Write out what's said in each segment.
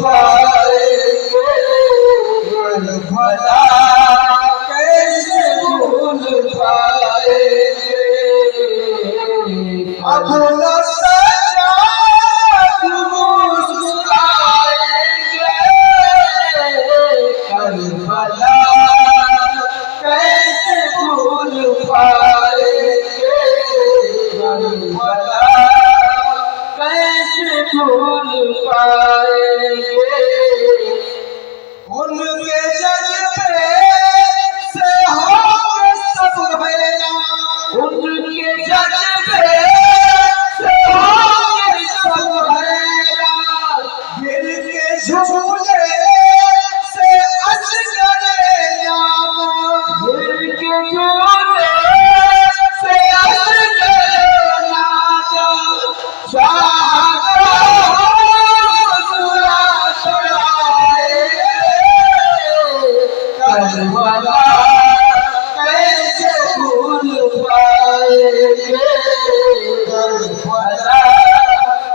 पाएंगे भला कैसे भूल पाएंगे। अब न सजा मुस्कुराएंगे करबला कैसे भूल पाएंगे करबला कैसे भूल पाएंगे। उनके जज्बे से होंगे सब हैरान उनके जज्बे से होंगे सब हैरान दिल के झूले से असगरे जामा दिल के झूले से असगरे जामा करबला कैसे भूल पाएंगे करबला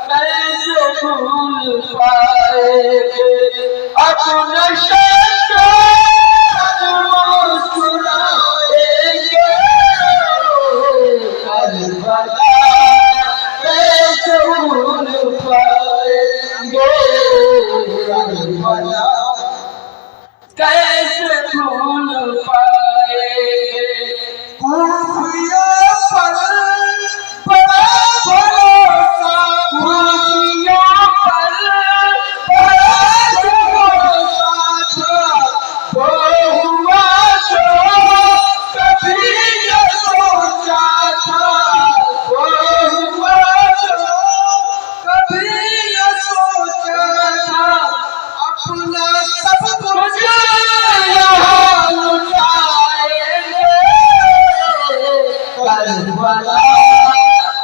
कैसे भूल पाएंगे। अपना मुस्कुराएंगे करबला कैसे भूल पाएंगे करबला कैसे भूल पाएंगे। खूफिया पर बड़ा भरोसा खूफिया पर बड़ा भरोसा था वो हुआ जो कभी न सोचा था वो हुआ जो कभी न सोचा था। अपना सब कुछ करबला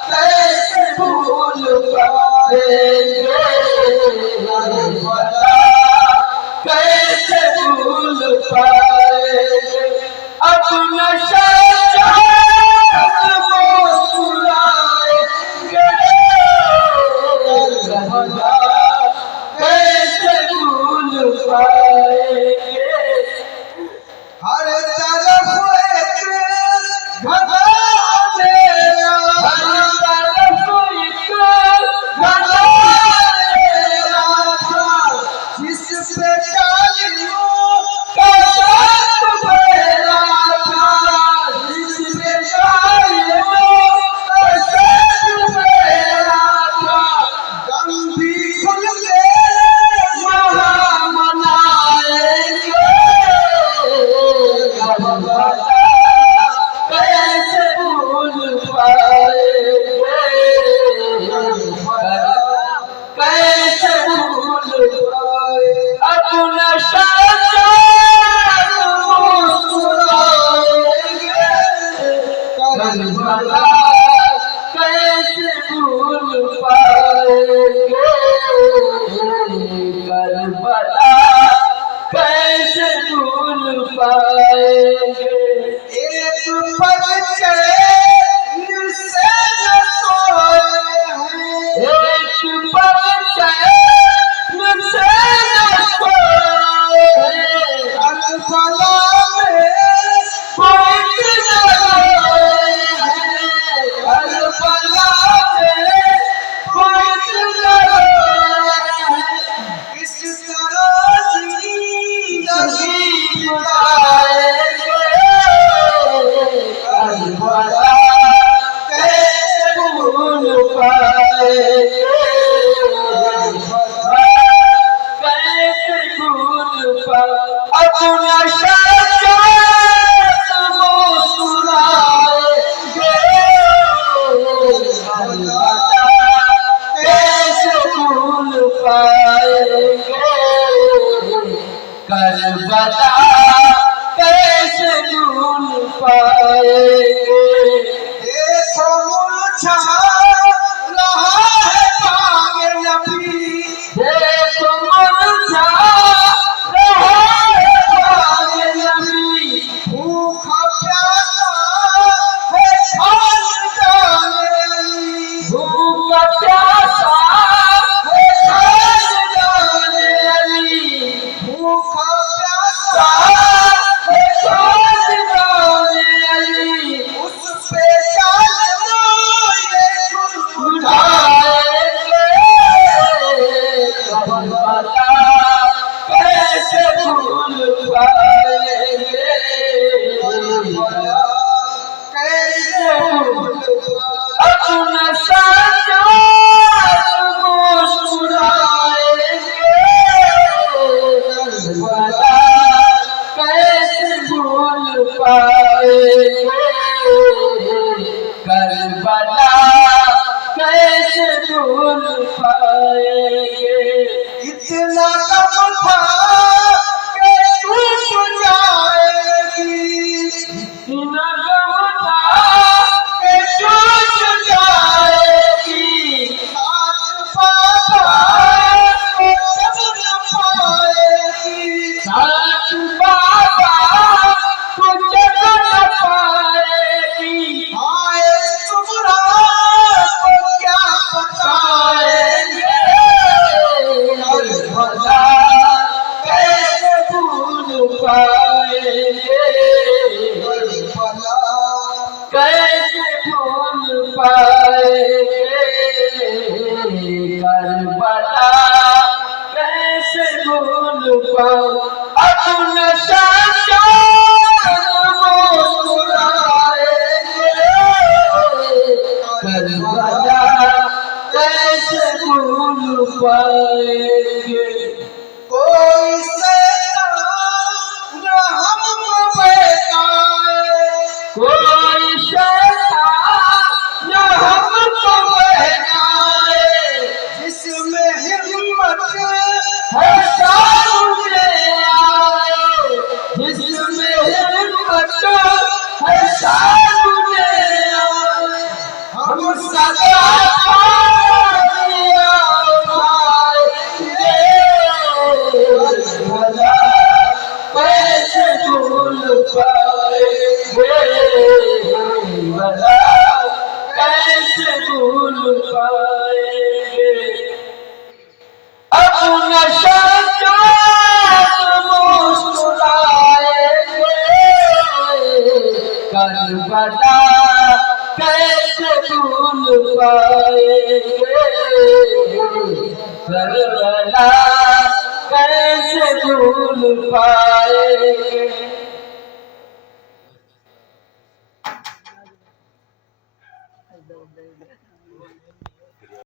कैसे भूल पाएंगे करबला कैसे भूल पाएंगे। अपना मुस्कुराएंगे करबला कैसे भूल पाएंगे। हर तरफ एक घना अंधेरा हर तरफ एक घना अंधेरा था जिस पे चालियों का साथ फेरा था जिस पे चालियों का साथ फेरा था। गम भी खुल के वहाँ मनाएंगे करबला कैसे भूल पाएंगे करबला कैसे भूल पाएंगे। अपना मुस्कुराएंगे करबला कैसे भूल पाएंगे करबला कैसे भूल पाएंगे। एक पल चैन से न सोए हैं एक पल चैन से न सोए हैं करबला में कोई न रोए हैं करबला में कोई न रोए हैं। इस तरह जिंदगी बिताएंगे करबला कैसे भूल पाएंगे करबला कैसे भूल पाएंगे। अपना मुस्कुराएंगे करबला कैसे भूल पाएंगे करबला कैसे भूल पाएंगे। देखो मुरझा रहा है बाग नबी देखो मुरझा रहा है बाग नबी भूखा प्यासा है खानदान अली भूखा प्यासा है खानदान करबला कैसे भूल पाऊं अपना साचा मुस्कुराएंगे करबला कैसे भूल पाएंगे कोई शैतान हमको बहकाए कोई शैतान हमको बहकाए जिसमें हिम्मत है सामने आए जिसमें हिम्मत है सामने आए हम सदा कैसे भूल पाएंगे कैसे भूल पाएंगे अपना साचा मुस्कुराएंगे करबला कैसे भूल पाएंगे करबला कैसे भूल पाएंगे